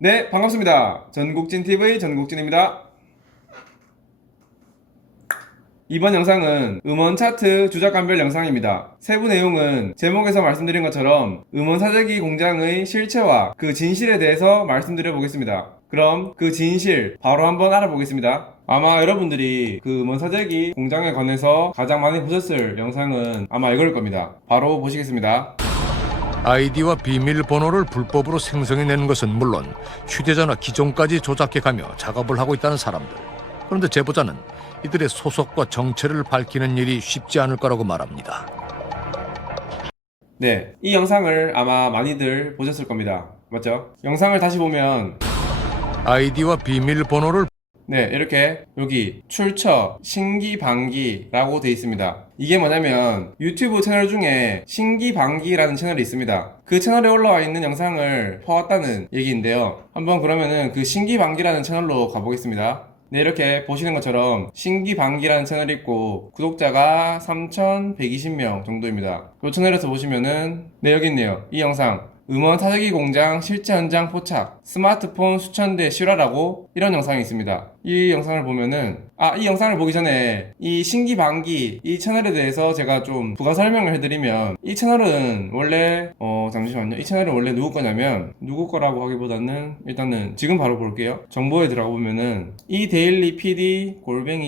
네, 반갑습니다. 전국진TV 전국진입니다. 이번 영상은 음원 차트 주작감별 영상입니다. 세부 내용은 제목에서 말씀드린 것처럼 음원 사재기 공장의 실체와 그 진실에 대해서 말씀드려 보겠습니다. 그럼 그 진실 바로 한번 알아보겠습니다. 아마 여러분들이 그 음원 사재기 공장에 관해서 가장 많이 보셨을 영상은 아마 이걸 겁니다. 바로 보시겠습니다. 아이디와 비밀번호를 불법으로 생성해내는 것은 물론 휴대전화 기종까지 조작해가며 작업을 하고 있다는 사람들. 그런데 제보자는 이들의 소속과 정체를 밝히는 일이 쉽지 않을 거라고 말합니다. 네, 이 영상을 아마 많이들 보셨을 겁니다. 맞죠? 영상을 다시 보면 아이디와 비밀번호를 네, 이렇게 여기 출처, 신기방기라고 되어 있습니다. 이게 뭐냐면 유튜브 채널 중에 신기방기라는 채널이 있습니다. 그 채널에 올라와 있는 영상을 퍼왔다는 얘기인데요. 한번 그러면은 그 신기방기라는 채널로 가보겠습니다. 네, 이렇게 보시는 것처럼 신기방기라는 채널이 있고 구독자가 3,120명 정도입니다. 이 채널에서 보시면은 네, 여기 있네요. 이 영상 음원 사재기 공장 실제 현장 포착 스마트폰 수천 대 실화라고 이런 영상이 있습니다. 이 영상을 보면은 이 영상을 보기 전에 이 신기방기 이 채널에 대해서 제가 좀 부가 설명을 해드리면 이 채널은 원래 잠시만요. 이 채널은 원래 누구 거냐면 누구 거라고 하기보다는 일단은 지금 바로 볼게요. 정보에 들어가 보면은 이데일리pd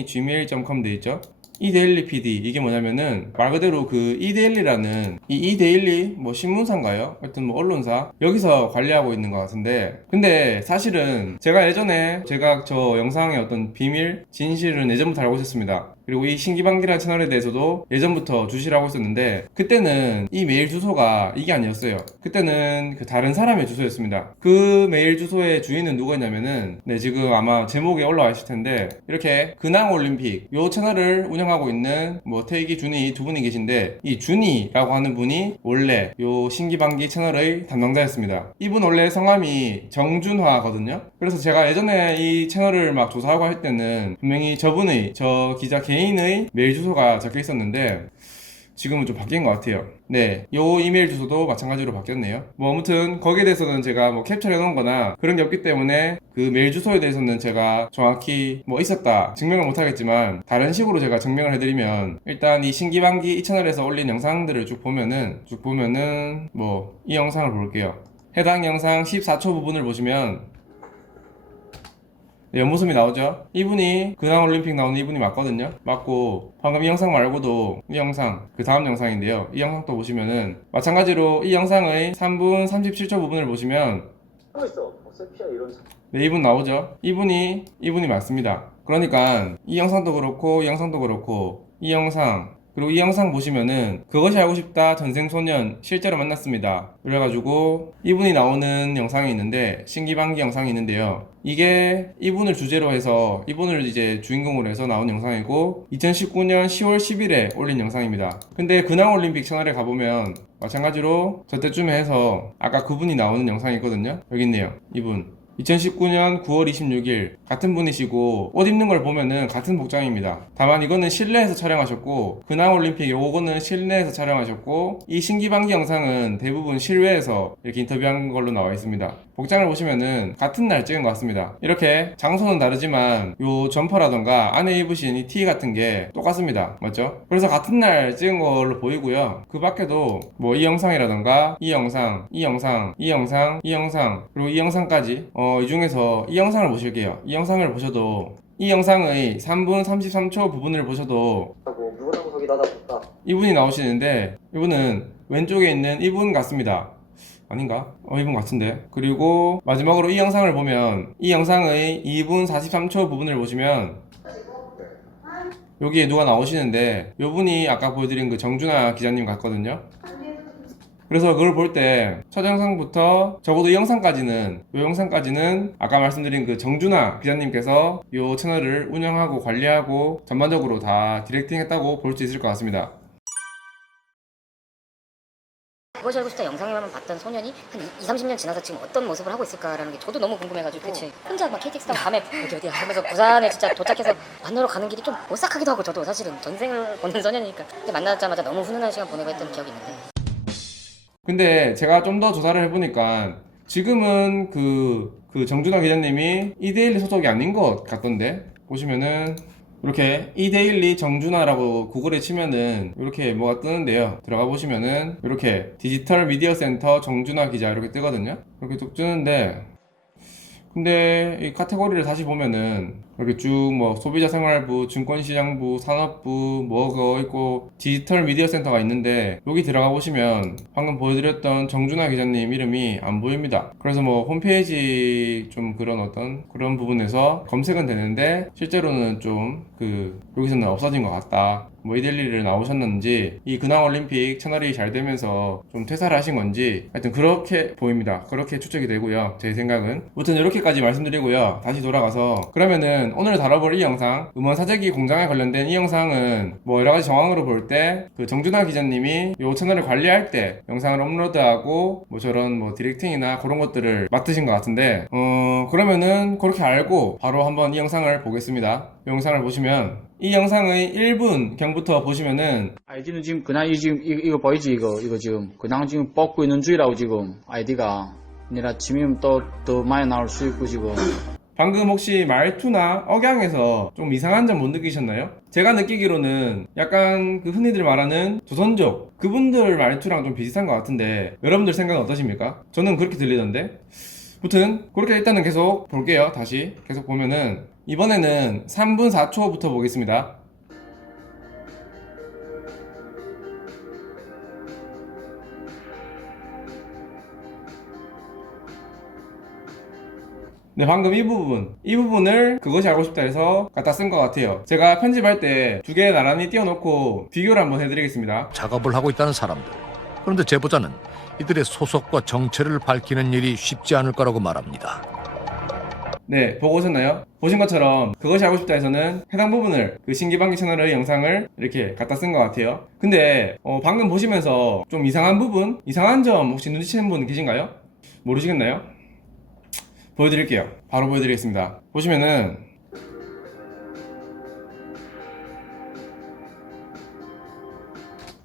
gmail.com 돼 있죠. 이데일리 PD 이게 뭐냐면은 말 그대로 그 이데일리라는 이 이데일리 뭐 신문사인가요? 하여튼 뭐 언론사 여기서 관리하고 있는 것 같은데 근데 사실은 제가 예전에 제가 저 영상의 어떤 비밀 진실은 예전부터 알고 있었습니다. 그리고 이 신기방기라는 채널에 대해서도 예전부터 주시를 하고 있었는데 그때는 이 메일 주소가 이게 아니었어요. 그때는 그 다른 사람의 주소였습니다. 그 메일 주소의 주인은 누구였냐면은 네, 지금 아마 제목에 올라와 있을 텐데 이렇게 근황올림픽 요 채널을 운영하고 있는 뭐 태익이 준이 두 분이 계신데 이 준이라고 하는 분이 원래 요 신기방기 채널의 담당자였습니다. 이분 원래 성함이 정준화거든요. 그래서 제가 예전에 이 채널을 막 조사하고 할 때는 분명히 저분의 저 기자 개인의 메일 주소가 적혀 있었는데 지금은 좀 바뀐 것 같아요. 네, 요 이메일 주소도 마찬가지로 바뀌었네요. 뭐 아무튼 거기에 대해서는 제가 뭐 캡처해 놓은 거나 그런 게 없기 때문에 그 메일 주소에 대해서는 제가 정확히 뭐 있었다 증명을 못 하겠지만 다른 식으로 제가 증명을 해드리면 일단 이 신기방기 이 채널에서 올린 영상들을 쭉 보면은 뭐 이 영상을 볼게요. 해당 영상 14초 부분을 보시면 네, 옆모습이 나오죠? 이분이 근황올림픽 나오는 이분이 맞거든요? 맞고 방금 이 영상 말고도 이 영상 그 다음 영상인데요. 이 영상 또 보시면은 마찬가지로 이 영상의 3분 37초 부분을 보시면 하고 있어. 세피아 이런. 네, 이분 나오죠? 이분이 맞습니다. 그러니까 이 영상도 그렇고 이 영상도 그렇고 이 영상 그리고 이 영상 보시면은 그것이 알고 싶다 전생소년 실제로 만났습니다. 그래가지고 이분이 나오는 영상이 있는데 신기방기 영상이 있는데요. 이게 이분을 주제로 해서 이분을 이제 주인공으로 해서 나온 영상이고 2019년 10월 10일에 올린 영상입니다. 근데 근황올림픽 채널에 가보면 마찬가지로 저때쯤에 해서 아까 그분이 나오는 영상이 있거든요. 여기 있네요. 이분 2019년 9월 26일 같은 분이시고 옷 입는 걸 보면은 같은 복장입니다. 다만 이거는 실내에서 촬영하셨고 근황올림픽 요거는 실내에서 촬영하셨고 이 신기방기 영상은 대부분 실외에서 이렇게 인터뷰한 걸로 나와 있습니다. 복장을 보시면은 같은 날 찍은 것 같습니다. 이렇게 장소는 다르지만 요 점퍼라던가 안에 입으신 이 티 같은 게 똑같습니다. 맞죠? 그래서 같은 날 찍은 걸로 보이고요. 그 밖에도 뭐 이 영상이라던가 이 영상, 이 영상, 이 영상, 이 영상 그리고 이 영상까지 이 중에서 이 영상을 보실게요. 이 영상을 보셔도 이 영상의 3분 33초 부분을 보셔도 누구랑 거기 나다 볼까? 이분이 나오시는데 이분은 왼쪽에 있는 이분 같습니다. 아닌가? 이분 같은데. 그리고 마지막으로 이 영상을 보면 이 영상의 2분 43초 부분을 보시면 여기에 누가 나오시는데 이분이 아까 보여드린 그 정준하 기자님 같거든요. 그래서 그걸 볼 때 첫 영상부터 적어도 이 영상까지는 아까 말씀드린 그 정준하 기자님께서 이 채널을 운영하고 관리하고 전반적으로 다 디렉팅 했다고 볼 수 있을 것 같습니다. 그것이 알고 싶다 영상에만 봤던 소년이 한 20-30년 지나서 지금 어떤 모습을 하고 있을까라는 게 저도 너무 궁금해가지고 그치 혼자 막 KTX 타고 밤에 어디야 하면서 부산에 진짜 도착해서 만나러 가는 길이 좀 오싹하기도 하고 저도 사실은 전생을 보는 소년이니까 근데 만나자마자 너무 훈훈한 시간 보내고 했던 기억이 있는데 근데 제가 좀 더 조사를 해보니까 지금은 그 정준하 기자님이 이데일리 소속이 아닌 것 같던데, 보시면은 이렇게 이데일리 정준하라고 구글에 치면은 이렇게 뭐가 뜨는데요. 들어가 보시면은 이렇게 디지털 미디어 센터 정준하 기자 이렇게 뜨거든요. 이렇게 뚝 뜨는데, 근데 이 카테고리를 다시 보면은 이렇게 쭉 뭐 소비자 생활부, 증권시장부, 산업부 뭐가 있고 디지털 미디어 센터가 있는데, 여기 들어가 보시면 방금 보여드렸던 정준하 기자님 이름이 안 보입니다. 그래서 뭐 홈페이지 좀 그런 부분에서 검색은 되는데 실제로는 좀 여기서는 없어진 것 같다. 뭐 이데일리를 나오셨는지, 이 근황올림픽 채널이 잘 되면서 좀 퇴사를 하신 건지, 하여튼 그렇게 보입니다. 그렇게 추측이 되고요. 제 생각은. 아무튼 이렇게까지 말씀드리고요. 다시 돌아가서, 그러면은 오늘 다뤄볼 이 영상, 음원 사재기 공장에 관련된 이 영상은 뭐 여러가지 정황으로 볼 때 그 정준하 기자님이 이 채널을 관리할 때 영상을 업로드하고 뭐 저런 뭐 디렉팅이나 그런 것들을 맡으신 것 같은데, 그러면은 그렇게 알고 바로 한번 이 영상을 보겠습니다. 이 영상을 보시면, 이 영상의 1분 경부터 보시면은 아이디는 지금 그냥 지금 이거 보이지, 이거 지금 그냥 지금 뻗고 있는 중이라고 지금 아이디가 아니라 지금 또 더 많이 나올 수 있고 지금. 방금 혹시 말투나 억양에서 좀 이상한 점 못 느끼셨나요? 제가 느끼기로는 약간 그 흔히들 말하는 조선족 그분들 말투랑 좀 비슷한 것 같은데, 여러분들 생각은 어떠십니까? 저는 그렇게 들리던데. 아무튼 그렇게 일단은 계속 볼게요. 다시 계속 보면은 이번에는 3분 4초부터 보겠습니다. 네, 방금 이 부분을 그것이 알고 싶다 해서 갖다 쓴 것 같아요. 제가 편집할 때 두 개 나란히 띄워놓고 비교를 한번 해드리겠습니다. 작업을 하고 있다는 사람들. 그런데 제보자는 이들의 소속과 정체를 밝히는 일이 쉽지 않을 거라고 말합니다. 네, 보고 오셨나요? 보신 것처럼 그것이 알고 싶다 해서는 해당 부분을 그 신기방기 채널의 영상을 이렇게 갖다 쓴 것 같아요. 근데 방금 보시면서 좀 이상한 부분, 이상한 점 혹시 눈치채는 분 계신가요? 모르시겠나요? 보여드릴게요. 바로 보여드리겠습니다. 보시면은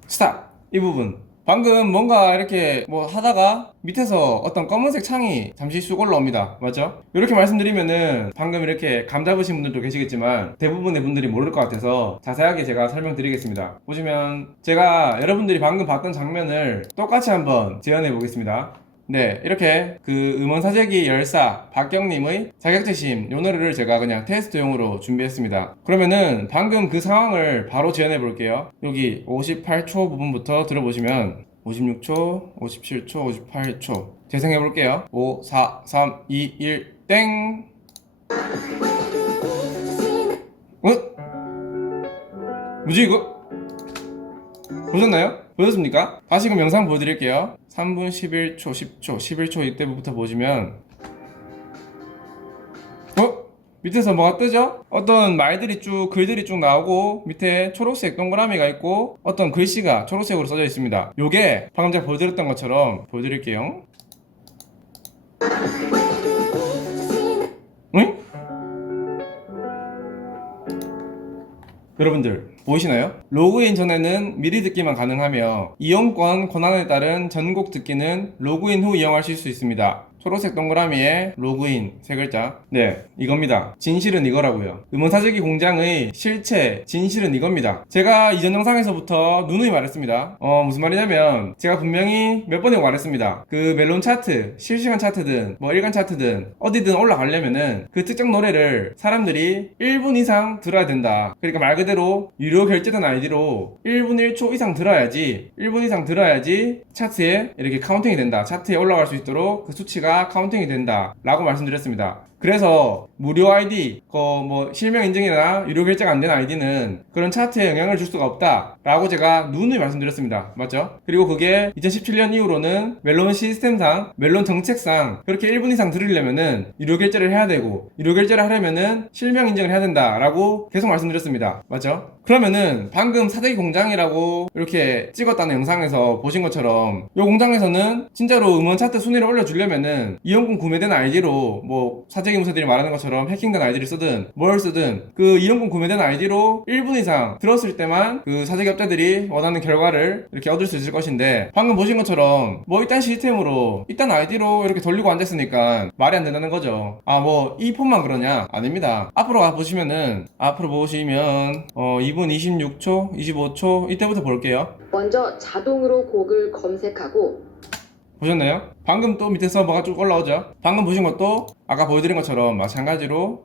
스탑! 이 부분, 방금 뭔가 이렇게 뭐 하다가 밑에서 어떤 검은색 창이 잠시 쑥 올라옵니다. 맞죠? 이렇게 말씀드리면은 방금 이렇게 감 잡으신 분들도 계시겠지만 대부분의 분들이 모를 것 같아서 자세하게 제가 설명드리겠습니다. 보시면 제가 여러분들이 방금 봤던 장면을 똑같이 한번 재현해 보겠습니다. 네, 이렇게 그 음원 사재기 열사 박경님의 자격지심 요 노래를 제가 그냥 테스트용으로 준비했습니다. 그러면은 방금 그 상황을 바로 재현해 볼게요. 여기 58초 부분부터 들어보시면 56초, 57초, 58초 재생해 볼게요. 5, 4, 3, 2, 1, 땡! 뭐지 이거? 보셨나요? 보셨습니까? 다시금 영상 보여드릴게요. 3분 11초, 10초, 11초 이때부터 보시면 밑에서 뭐가 뜨죠? 어떤 말들이 글들이 쭉 나오고 밑에 초록색 동그라미가 있고 어떤 글씨가 초록색으로 써져 있습니다. 요게 방금 제가 보여드렸던 것처럼 보여드릴게요. 응? 여러분들 보이시나요? 로그인 전에는 미리 듣기만 가능하며 이용권 권한에 따른 전곡 듣기는 로그인 후 이용하실 수 있습니다. 초록색 동그라미에 로그인 세 글자. 네, 이겁니다. 진실은 이거라고요. 음원 사재기 공장의 실체 진실은 이겁니다. 제가 이전 영상에서부터 누누이 말했습니다. 무슨 말이냐면 제가 분명히 몇 번이고 말했습니다. 그 멜론 차트, 실시간 차트든 뭐 일간 차트든 어디든 올라가려면은 그 특정 노래를 사람들이 1분 이상 들어야 된다. 그러니까 말 그대로 유료 결제된 아이디로 1분 1초 이상 들어야지 1분 이상 들어야지 차트에 이렇게 카운팅이 된다. 차트에 올라갈 수 있도록 그 수치가 카운팅이 된다 라고 말씀드렸습니다. 그래서 무료 아이디, 뭐 실명 인증이나 유료 결제가 안 되는 아이디는 그런 차트에 영향을 줄 수가 없다 라고 제가 누누이 말씀드렸습니다. 맞죠? 그리고 그게 2017년 이후로는 멜론 시스템상, 멜론 정책상 그렇게 1분 이상 들으려면은 유료 결제를 해야 되고, 유료 결제를 하려면은 실명 인증을 해야 된다 라고 계속 말씀드렸습니다. 맞죠? 그러면은 방금 사재기 공장이라고 이렇게 찍었다는 영상에서 보신 것처럼 이 공장에서는 진짜로 음원 차트 순위를 올려주려면은 보시면은 이용권 구매된 아이디로 뭐 사재기 무사들이 말하는 것처럼 해킹된 아이디를 쓰든 뭘 쓰든 그 이용권 구매된 아이디로 1분 이상 들었을 때만 그 사재기 업자들이 원하는 결과를 이렇게 얻을 수 있을 것인데, 방금 보신 것처럼 뭐 이딴 시스템으로 이딴 아이디로 이렇게 돌리고 앉았으니까 말이 안 된다는 거죠. 아 뭐 이 폰만 그러냐? 아닙니다. 앞으로 가보시면은, 앞으로 보시면 2분 26초 25초 이때부터 볼게요. 먼저 자동으로 곡을 검색하고 보셨나요? 방금 또 밑에 서버가 쭉 올라오죠. 방금 보신 것도 아까 보여드린 것처럼 마찬가지로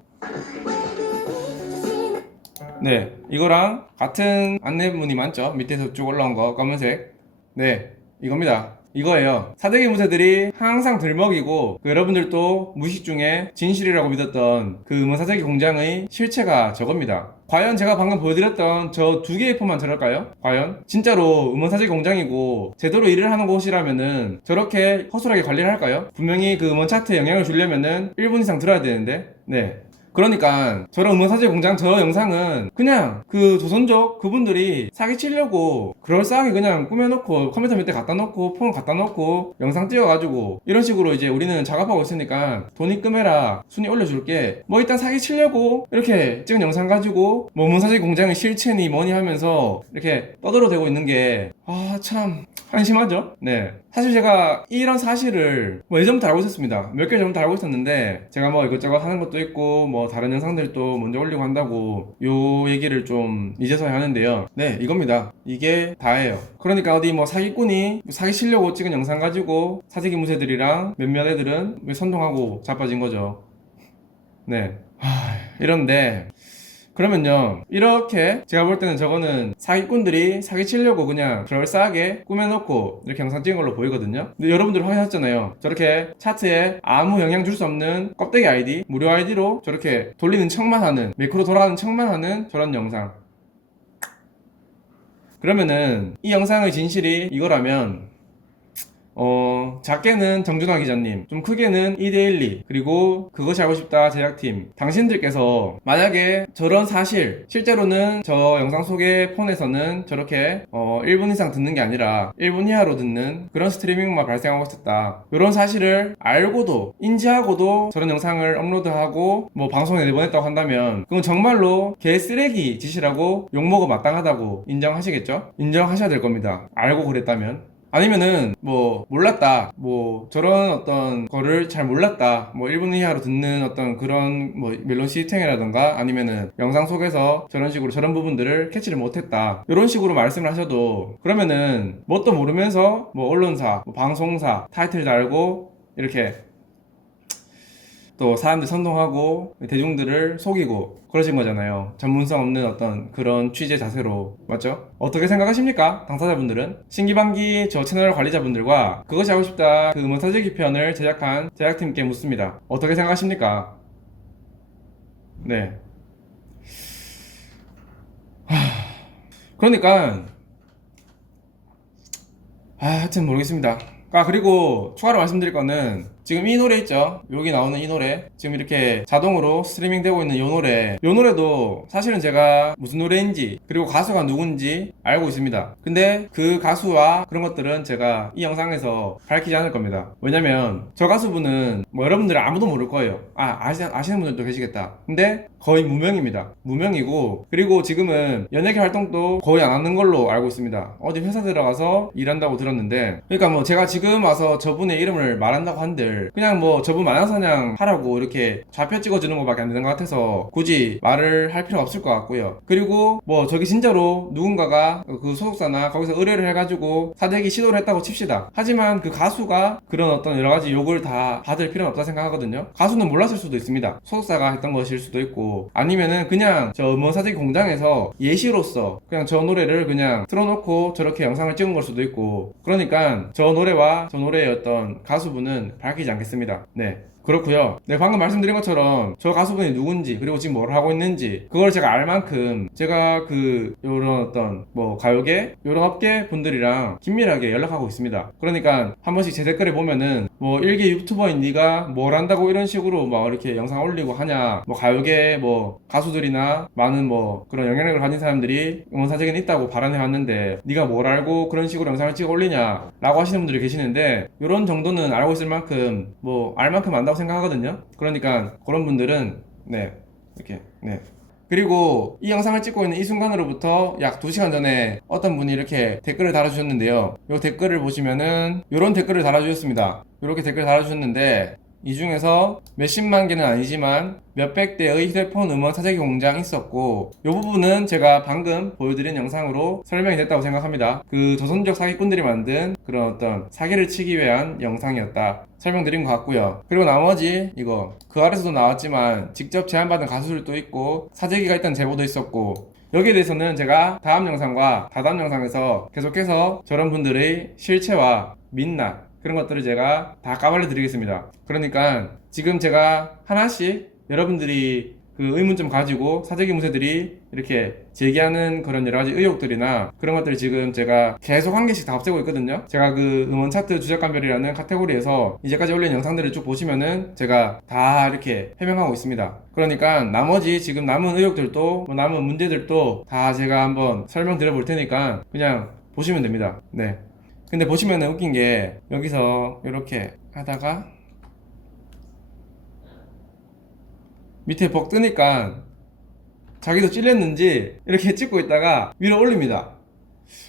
네, 이거랑 같은 안내문이 많죠. 밑에서 쭉 올라온 거 검은색. 네, 이겁니다. 이거예요. 사재기 무새들이 항상 들먹이고 그 여러분들도 무의식 중에 진실이라고 믿었던 그 음원 사재기 공장의 실체가 저겁니다. 과연 제가 방금 보여드렸던 저 두 개의 폰만 저럴까요? 과연? 진짜로 음원 사재기 공장이고 제대로 일을 하는 곳이라면은 저렇게 허술하게 관리를 할까요? 분명히 그 음원 차트에 영향을 주려면은 1분 이상 들어야 되는데. 네, 그러니까 저런 음원 사재기 공장 저 영상은 그냥 그 조선족 그분들이 사기치려고 그럴싸하게 그냥 꾸며놓고 컴퓨터 밑에 갖다 놓고 폰 갖다 놓고 영상 찍어가지고 이런 식으로 이제 우리는 작업하고 있으니까 돈 입금해라, 순위 올려줄게, 뭐 일단 사기치려고 이렇게 찍은 영상 가지고 뭐 음원 사재기 공장의 실체니 뭐니 하면서 이렇게 떠들어대고 있는 게 참 한심하죠. 네, 사실 제가 이런 사실을 뭐 예전부터 알고 있었습니다. 몇 개월 전부터 알고 있었는데 제가 뭐 이것저것 하는 것도 있고 뭐 다른 영상들도 먼저 올리고 한다고 요 얘기를 좀 이제서야 하는데요. 네, 이겁니다. 이게 다예요. 그러니까 어디 뭐 사기꾼이 사기 치려고 찍은 영상 가지고 사재기 무새들이랑 몇몇 애들은 왜 선동하고 자빠진 거죠. 네, 이런데 그러면요, 이렇게 제가 볼 때는 저거는 사기꾼들이 사기치려고 그냥 그럴싸하게 꾸며놓고 이렇게 영상 찍은 걸로 보이거든요. 근데 여러분들 확인하셨잖아요. 저렇게 차트에 아무 영향 줄 수 없는 껍데기 아이디, 무료 아이디로 저렇게 돌리는 척만 하는, 매크로 돌아가는 척만 하는 저런 영상. 그러면은 이 영상의 진실이 이거라면 작게는 정준하 기자님, 좀 크게는 이데일리, 그리고 그것이 알고 싶다 제작팀, 당신들께서 만약에 저런 사실, 실제로는 저 영상 속의 폰에서는 저렇게 1분 이상 듣는 게 아니라 1분 이하로 듣는 그런 스트리밍만 발생하고 있었다, 이런 사실을 알고도 인지하고도 저런 영상을 업로드하고 뭐 방송에 내보냈다고 한다면 그건 정말로 개쓰레기 짓이라고 욕먹어 마땅하다고 인정하시겠죠? 인정하셔야 될 겁니다. 알고 그랬다면. 아니면은 뭐 몰랐다, 뭐 저런 어떤 거를 잘 몰랐다, 뭐 1분 이하로 듣는 어떤 그런 뭐 멜론 시스템이라던가 아니면은 영상 속에서 저런 식으로 저런 부분들을 캐치를 못했다, 이런 식으로 말씀을 하셔도, 그러면은 뭣도 모르면서 뭐 언론사, 뭐 방송사 타이틀 달고 이렇게 또 사람들 선동하고 대중들을 속이고 그러신 거잖아요. 전문성 없는 어떤 그런 취재 자세로. 맞죠? 어떻게 생각하십니까? 당사자분들은? 신기방기 저 채널 관리자분들과 그것이 하고 싶다 그 음원 사재기 편을 제작한 제작팀께 묻습니다. 어떻게 생각하십니까? 네. 그러니까 하여튼 모르겠습니다. 그리고 추가로 말씀드릴 거는, 지금 이 노래 있죠? 여기 나오는 이 노래, 지금 이렇게 자동으로 스트리밍 되고 있는 이 노래도 사실은 제가 무슨 노래인지 그리고 가수가 누군지 알고 있습니다. 근데 그 가수와 그런 것들은 제가 이 영상에서 밝히지 않을 겁니다. 왜냐면 저 가수분은 뭐 여러분들 아무도 모를 거예요. 아시는 분들도 계시겠다. 근데 거의 무명입니다. 무명이고, 그리고 지금은 연예계 활동도 거의 안 하는 걸로 알고 있습니다. 어디 회사 들어가서 일한다고 들었는데, 그러니까 뭐 제가 지금 와서 저분의 이름을 말한다고 한들 그냥 뭐 저분 만화사냥 하라고 이렇게 좌표 찍어주는 것밖에 안 되는 것 같아서 굳이 말을 할 필요가 없을 것 같고요. 그리고 뭐 저기 진짜로 누군가가 그 소속사나 거기서 의뢰를 해가지고 사재기 시도를 했다고 칩시다. 하지만 그 가수가 그런 어떤 여러가지 욕을 다 받을 필요는 없다 생각하거든요. 가수는 몰랐을 수도 있습니다. 소속사가 했던 것일 수도 있고, 아니면은 그냥 저 음원 사재기 공장에서 예시로서 그냥 저 노래를 그냥 틀어놓고 저렇게 영상을 찍은 걸 수도 있고, 그러니까 저 노래와 저 노래의 어떤 가수분은 밝히지 않겠습니다. 네. 그렇고요. 네, 방금 말씀드린 것처럼 저 가수분이 누군지 그리고 지금 뭘 하고 있는지 그걸 제가 알 만큼 제가 요런 어떤 뭐 가요계 요런 업계 분들이랑 긴밀하게 연락하고 있습니다. 그러니까 한 번씩 제 댓글에 보면은 뭐 일개 유튜버인 네가 뭘 한다고 이런 식으로 막 이렇게 영상 올리고 하냐, 뭐 가요계 뭐 가수들이나 많은 뭐 그런 영향력을 가진 사람들이 음원사재기는 있다고 발언해 왔는데 네가 뭘 알고 그런 식으로 영상을 찍어 올리냐 라고 하시는 분들이 계시는데 요런 정도는 알고 있을 만큼 뭐 알 만큼 안다고 생각하거든요. 그러니까 그런 분들은 네 이렇게 네. 그리고 이 영상을 찍고 있는 이 순간으로부터 약 2시간 전에 어떤 분이 이렇게 댓글을 달아주셨는데요. 이 댓글을 보시면은 이런 댓글을 달아주셨습니다. 이렇게 댓글 달아주셨는데 이 중에서 몇십만 개는 아니지만 몇백 대의 휴대폰 음원 사재기 공장이 있었고 이 부분은 제가 방금 보여드린 영상으로 설명이 됐다고 생각합니다. 그 조선족 사기꾼들이 만든 그런 어떤 사기를 치기 위한 영상이었다 설명드린 것 같고요. 그리고 나머지 이거 그 아래서도 나왔지만 직접 제안받은 가수들도 있고 사재기가 있다는 제보도 있었고 여기에 대해서는 제가 다음 영상과 다다음 영상에서 계속해서 저런 분들의 실체와 민낯 그런 것들을 제가 다 까발려 드리겠습니다. 그러니까 지금 제가 하나씩 여러분들이 그 의문점 가지고 사재기 무새들이 이렇게 제기하는 그런 여러 가지 의혹들이나 그런 것들을 지금 제가 계속 한 개씩 다 없애고 있거든요. 제가 그 음원 차트 주작감별이라는 카테고리에서 이제까지 올린 영상들을 쭉 보시면은 제가 다 이렇게 해명하고 있습니다. 그러니까 나머지 지금 남은 의혹들도 뭐 남은 문제들도 다 제가 한번 설명드려 볼 테니까 그냥 보시면 됩니다. 네. 근데 보시면은 웃긴 게 여기서 이렇게 하다가 밑에 벅 뜨니까 자기도 찔렸는지 이렇게 찍고 있다가 위로 올립니다.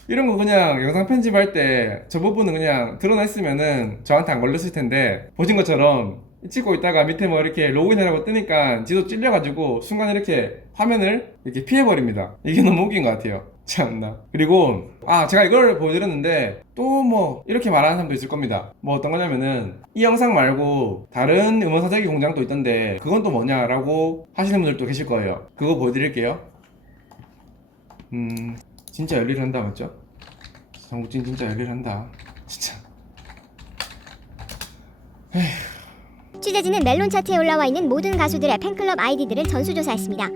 이런 거 그냥 영상 편집할 때 저 부분은 그냥 드러냈으면은 저한테 안 걸렸을 텐데 보신 것처럼 찍고 있다가 밑에 뭐 이렇게 로그인하라고 뜨니까 지도 찔려가지고 순간 이렇게 화면을 이렇게 피해버립니다. 이게 너무 웃긴 것 같아요. 참나. 그리고 제가 이걸 보여드렸는데 또 뭐 이렇게 말하는 사람도 있을 겁니다. 뭐 어떤 거냐면은 이 영상 말고 다른 음원 사재기 공장도 있던데 그건 또 뭐냐라고 하시는 분들도 계실 거예요. 그거 보여드릴게요. 진짜 열일한다 맞죠? 정국진 진짜 열일한다 진짜. 취재진은 멜론 차트에 올라와 있는 모든 가수들의 팬클럽 아이디들을 전수조사했습니다.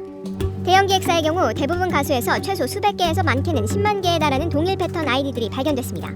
대형 기획사의 경우 대부분 가수에서 최소 수백 개에서 많게는 10만 개에 달하는 동일 패턴 아이디들이 발견됐습니다.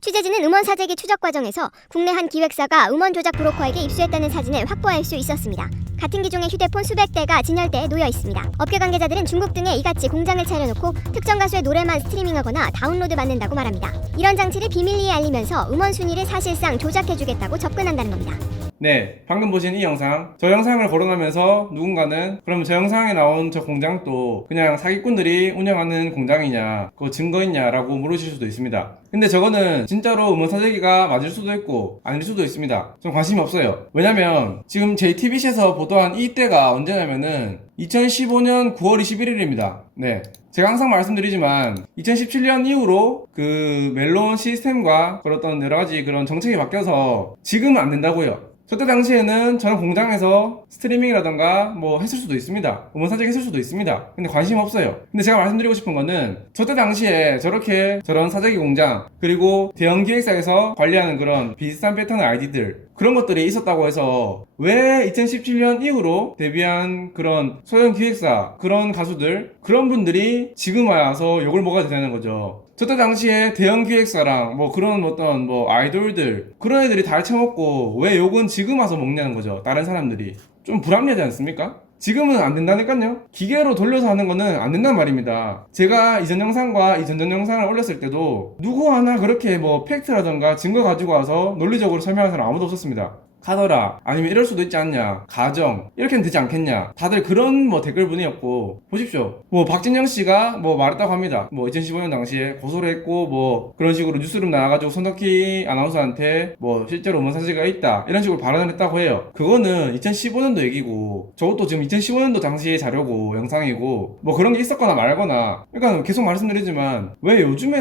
취재진은 음원 사재기 추적 과정에서 국내 한 기획사가 음원 조작 브로커에게 입수했다는 사진을 확보할 수 있었습니다. 같은 기종의 휴대폰 수백 대가 진열대에 놓여 있습니다. 업계 관계자들은 중국 등에 이같이 공장을 차려놓고 특정 가수의 노래만 스트리밍하거나 다운로드 받는다고 말합니다. 이런 장치를 비밀리에 알리면서 음원 순위를 사실상 조작해주겠다고 접근한다는 겁니다. 네, 방금 보신 이 영상, 저 영상을 거론하면서 누군가는 그럼 저 영상에 나온 저 공장도 그냥 사기꾼들이 운영하는 공장이냐, 그거 증거 있냐 라고 물으실 수도 있습니다. 근데 저거는 진짜로 음원 사재기가 맞을 수도 있고 아닐 수도 있습니다. 좀 관심이 없어요. 왜냐면 지금 JTBC에서 보도한 이때가 언제냐면은 2015년 9월 21일입니다. 네. 제가 항상 말씀드리지만 2017년 이후로 그 멜론 시스템과 그런 어떤 여러 가지 그런 정책이 바뀌어서 지금은 안 된다고요. 저때 당시에는 저는 공장에서 스트리밍이라던가 뭐 했을 수도 있습니다. 음원 사재기 했을 수도 있습니다. 근데 관심 없어요. 근데 제가 말씀드리고 싶은 거는 저때 당시에 저렇게 저런 사재기 공장 그리고 대형 기획사에서 관리하는 그런 비슷한 패턴의 아이디들 그런 것들이 있었다고 해서 왜 2017년 이후로 데뷔한 그런 소형 기획사 그런 가수들 그런 분들이 지금 와서 욕을 먹어야 되는 거죠. 저때 당시에 대형 기획사랑 뭐 그런 어떤 뭐 아이돌들 그런 애들이 다 처먹고 왜 욕은 지금 와서 먹냐는 거죠. 다른 사람들이 좀 불합리하지 않습니까? 지금은 안 된다니까요. 기계로 돌려서 하는 거는 안 된단 말입니다. 제가 이전 영상과 이전 영상을 올렸을 때도 누구 하나 그렇게 뭐 팩트라던가 증거 가지고 와서 논리적으로 설명하는 사람 아무도 없었습니다. 카더라 아니면 이럴 수도 있지 않냐 가정 이렇게는 되지 않겠냐 다들 그런 뭐 댓글분이었고 보십시오. 뭐 박진영 씨가 뭐 말했다고 합니다. 뭐 2015년 당시에 고소를 했고 뭐 그런 식으로 뉴스룸 나와가지고 손덕희 아나운서한테 뭐 실제로 음원 사실가 있다 이런 식으로 발언을 했다고 해요. 그거는 2015년도 얘기고 저것도 지금 2015년도 당시의 자료고 영상이고 뭐 그런 게 있었거나 말거나 그러니까 계속 말씀드리지만 왜 요즘에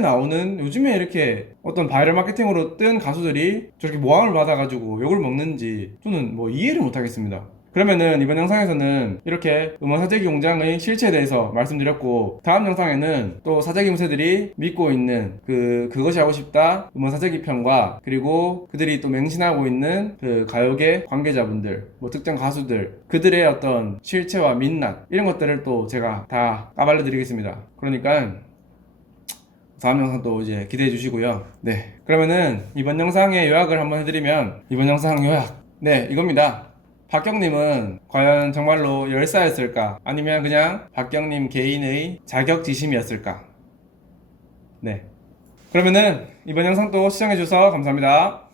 이렇게 어떤 바이럴 마케팅으로 뜬 가수들이 저렇게 모함을 받아가지고 욕을 먹는지 저는 뭐 이해를 못하겠습니다. 그러면은 이번 영상에서는 이렇게 음원 사재기 공장의 실체에 대해서 말씀드렸고, 다음 영상에는 또 사재기 무새들이 믿고 있는 그것이 하고 싶다 음원 사재기 편과, 그리고 그들이 또 맹신하고 있는 그 가요계 관계자분들, 뭐 특정 가수들, 그들의 어떤 실체와 민낯, 이런 것들을 또 제가 다 까발려 드리겠습니다. 그러니까 다음 영상 또 이제 기대해 주시고요. 네, 그러면은 이번 영상의 요약을 한번 해드리면, 이번 영상 요약, 네, 이겁니다. 박경님은 과연 정말로 열사였을까? 아니면 그냥 박경님 개인의 자격지심이었을까? 네, 그러면은 이번 영상도 시청해주셔서 감사합니다.